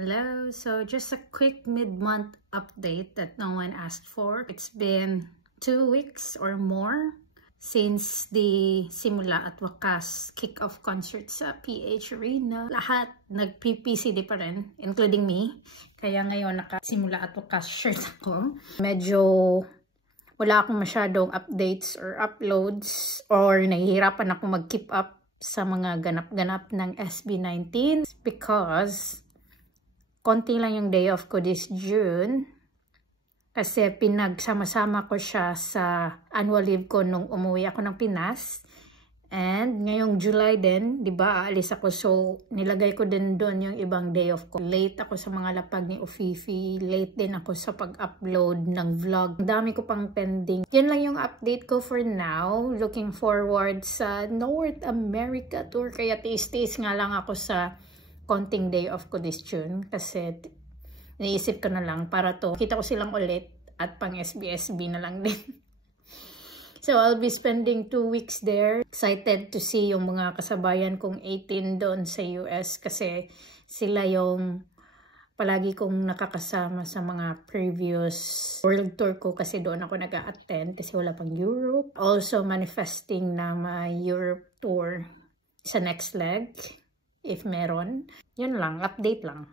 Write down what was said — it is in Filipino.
Hello, so just a quick mid-month update that no one asked for. It's been 2 weeks or more since the Simula at Wakas kick-off concert sa PH Arena. Lahat nag-PPCD pa rin, including me. Kaya ngayon naka-Simula at Wakas shirt ako. Medyo wala akong masyadong updates or uploads or nahihirapan ako mag-keep up sa mga ganap-ganap ng SB19 because konti lang yung day off ko this June kasi pinagsama-sama ko siya sa annual leave ko nung umuwi ako ng Pinas. And ngayong July din, di ba, aalis ako. So, nilagay ko din doon yung ibang day off ko. Late ako sa mga lapag ni Ofifi. Late din ako sa pag-upload ng vlog. Ang dami ko pang pending. Yun lang yung update ko for now. Looking forward sa North America tour. Kaya tiis-tiis nga lang ako sa konting day off ko this June. Kasi naisip ko na lang para to. Kita ko silang ulit at pang SBSB na lang din. So, I'll be spending 2 weeks there. Excited to see yung mga kasabayan kong 18 doon sa US kasi sila yung palagi kong nakakasama sa mga previous world tour ko kasi doon ako nag-a-attend kasi wala pang Europe. Also, manifesting na may Europe tour sa next leg if meron. Yun lang, update lang.